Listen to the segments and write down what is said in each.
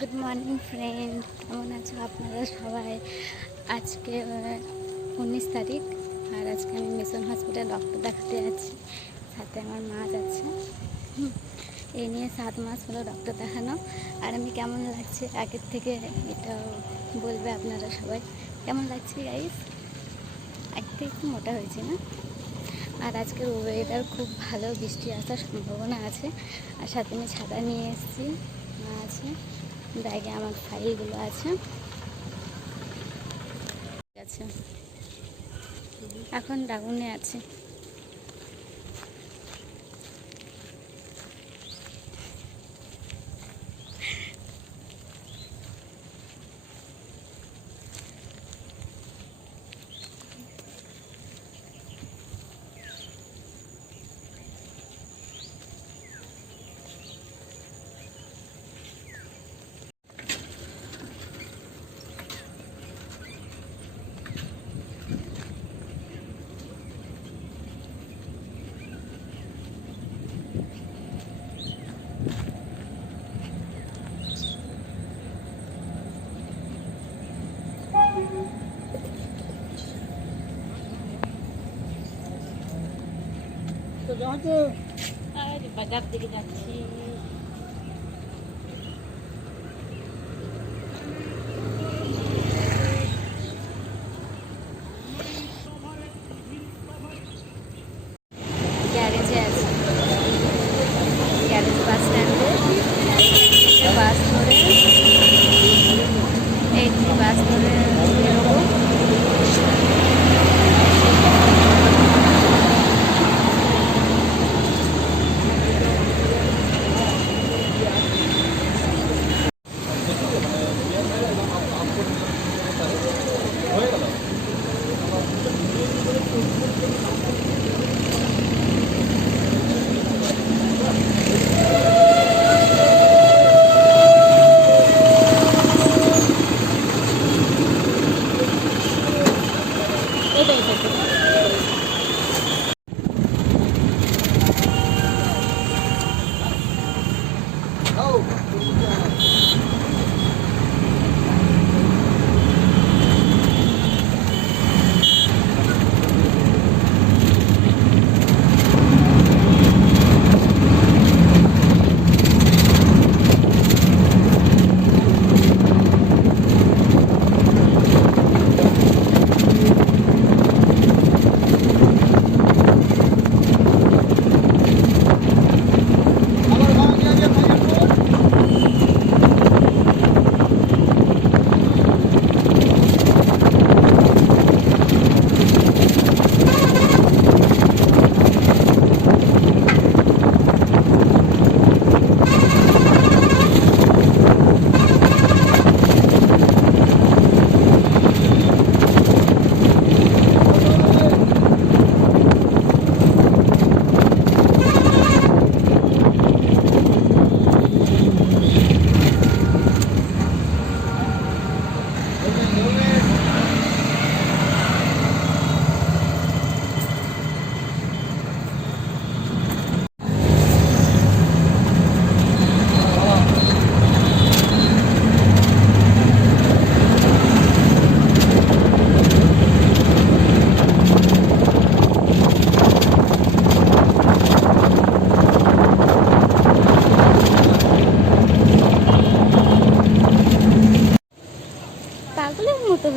Good morning friend কেমন আছো আপনারা সবাই? আজকে উনিশ তারিখ, আর আজকে আমি মিশন হসপিটাল ডক্টর দেখাতে যাচ্ছি। সাথে আমার মা যাচ্ছে। এই নিয়ে সাত মাস হলো ডক্টর দেখানো। আর আমি কেমন লাগছে? আগের থেকে এটা বলবে আপনারা সবাই। কেমন লাগছে গাইস আগে থেকে একটু মোটা হয়েছে না? আর আজকের ওয়েদার খুব ভালো, বৃষ্টি আসার সম্ভাবনা আছে। আর সাথে আমি ছাতা নিয়ে এসেছি। মা আছে। ব্যাগে আমার ফাইলগুলো আছে। ঠিক আছে। এখন ডাউনে আছে। আর বাজার দিকে যাচ্ছি গ্যারেজে আছে গ্যারেজ বাস স্ট্যান্ডে বাস ধরে এই বাস ধরে বেরোবো এটাই থেকে।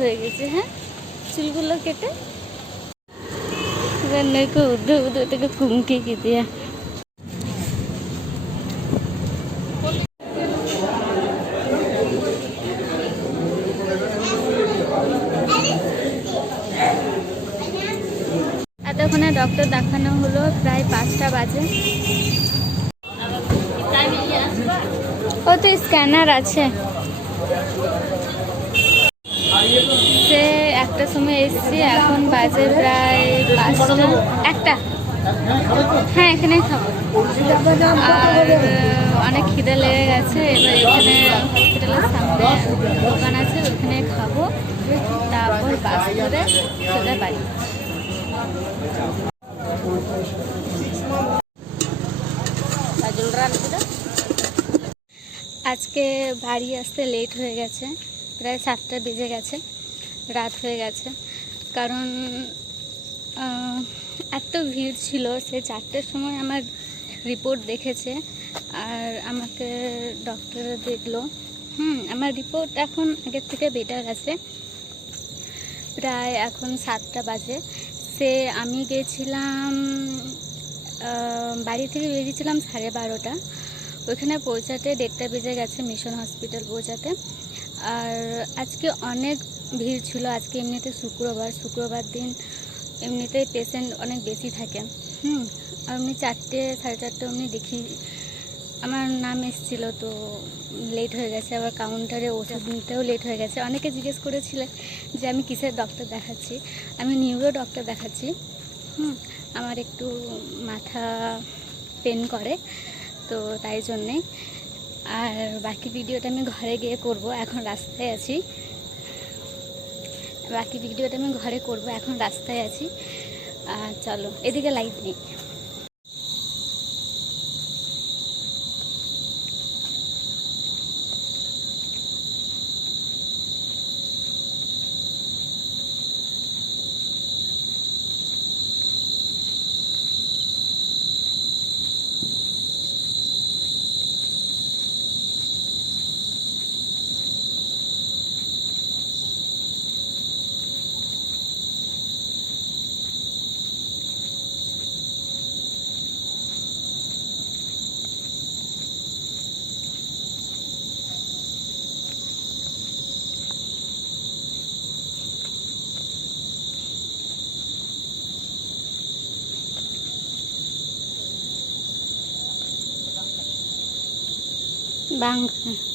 হয়ে গেছে হ্যাঁ? চুলগুলো কেটে। উদ্রে উদ্রে থেকে কুমকে দিয়া। এতক্ষণে ডক্টর দেখানো হলো, প্রায় পাঁচটা বাজে। ও তো স্ক্যানার আছে। সে একটা সময় এসছি এখন বাজে প্রায় পাঁচটা। একটা। হ্যাঁ এখানে খাব আর অনেক খিদে লেগে গেছে এবার এখানে হসপিটালের সামনে দোকান আছে ওখানে খাব। তারপর বাস ধরে সোজা বাড়ি। আজকে বাড়ি আসতে লেট হয়ে গেছে। প্রায় সাতটা বেজে গেছে, রাত হয়ে গেছে। কারণ এত ভিড় ছিল, সে চারটের সময় আমার রিপোর্ট দেখেছে আর আমাকে ডক্টর দেখল। হুম, আমার রিপোর্ট এখন আগের থেকে বেটার আছে। প্রায় এখন সাতটা বাজে। সে, আমি গেছিলাম বাড়ি থেকে বেরিয়েছিলাম সাড়ে বারোটা। ওইখানে পৌঁছাতে দেড়টা বেজে গেছে মিশন হসপিটাল পৌঁছাতে। আর আজকে অনেক ভিড় ছিল। আজকে এমনিতে শুক্রবার। শুক্রবার দিন এমনিতেই পেশেন্ট অনেক বেশি থাকে। হুম আমি চারটে সাড়ে চারটে অমনি দেখি। আমার নাম এসেছিল তো লেট হয়ে গেছে। আবার কাউন্টারে ওষুধ নিতেও লেট হয়ে গেছে। অনেকে জিজ্ঞেস করেছিলেন যে আমি কিসের ডক্টর দেখাচ্ছি? আমি নিউরো ডক্টর দেখাচ্ছি। হুম আমার একটু মাথা পেন করে তো তাই জন্যে আর বাকি ভিডিওটা আমি ঘরে গিয়ে করব, এখন রাস্তায় আছি। বাকি ভিডিওটা আমি ঘরে করব, এখন রাস্তায় আছি। আর চলো, এদিকে লাইট নেই। 感恩。